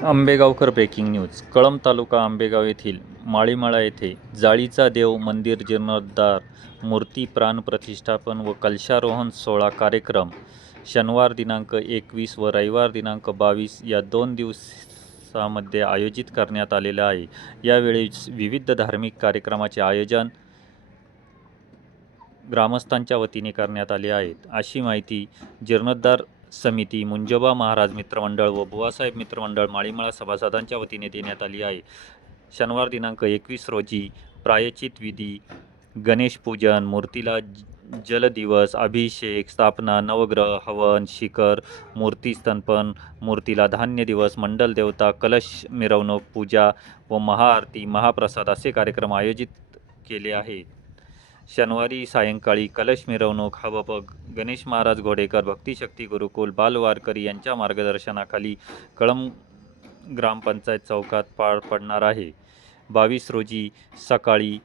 Ambegaonkar breaking news. Kalamb तालुका आंबेगाव येथील माळीमळा येथे जाळीचा देव मंदिर जीर्णोद्धार, मूर्ती प्राण प्रतिष्ठापन व कलशारोहण सोहळा कार्यक्रम शनिवार दिनांक 21 व रविवार दिनांक 22 या 2 दिवसामध्ये आयोजित करण्यात आलेला आहे. यावेळी विविध धार्मिक कार्यक्रमाचे आयोजन ग्रामस्थांच्या वतीने करण्यात आले आहेत, अशी माहिती जीर्णोद्धार समिती, मुंजोबा महाराज मित्रमंडळ व बुवासाहेब मित्रमंडळ माळीमळा सभासदांच्या वतीने देण्यात आली आहे. शनिवार दिनांक 21 रोजी प्रायश्चित विधी, गणेश पूजन, मूर्तीला जलदिवस, अभिषेक, स्थापना, नवग्रह, हवन, शिखर, मूर्ती स्तंपन, मूर्तीला धान्य दिवस, मंडल देवता, कलश मिरवणूक, पूजा व महाआरती, महाप्रसाद असे कार्यक्रम आयोजित केले आहेत. शनिवारी सायंकाळी कलश मिरवणूक हवप गणेश महाराज घोडेकर भक्तिशक्ती गुरुकुल बालवारकरी यांच्या मार्गदर्शनाखाली कळंब ग्रामपंचायत चौकात पार पडणार आहे. 22 रोजी सकाळी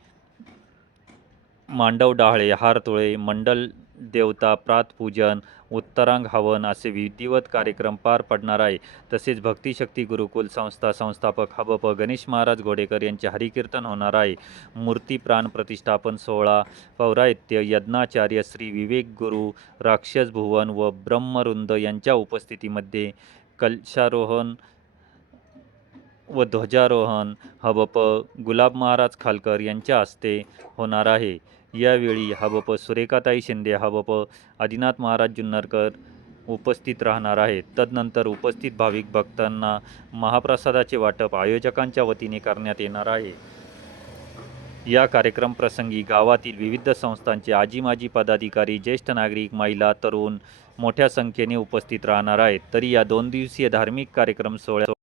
मांडव डाहळे, हारतोळे, मंडल देवता प्रातपूजन, उत्तरांग हवन असे विधिवत कार्यक्रम पार पडणार आहे. तसेच भक्तिशक्ती गुरुकुल संस्था संस्थापक हबप गणेश महाराज घोडेकर यांचे हरिकीर्तन होणार आहे. मूर्ती प्राण प्रतिष्ठापन सोहळा पौराहित्य यज्ञाचार्य श्री विवेक गुरु राक्षस भुवन व ब्रह्मरुंद यांच्या उपस्थितीमध्ये कलशारोहण व ध्वजारोहण हबप गुलाब महाराज खालकर यांच्या हस्ते होणार आहे. यावेळी हबप सुरेखाताई शिंदे, हबप आदिनाथ महाराज जुन्नरकर उपस्थित राहणार आहेत. तदनंतर उपस्थित भाविक भक्तांना महाप्रसादाचे वाटप आयोजकांच्या वतीने करण्यात येणार आहे. या कार्यक्रम प्रसंगी गावातील विविध संस्थांचे आजी माजी पदाधिकारी, ज्येष्ठ नागरिक, महिला, तरुण मोठ्या संख्येने उपस्थित राहणार आहेत. तरी या 2 दिवसीय धार्मिक कार्यक्रम सोहळ्यात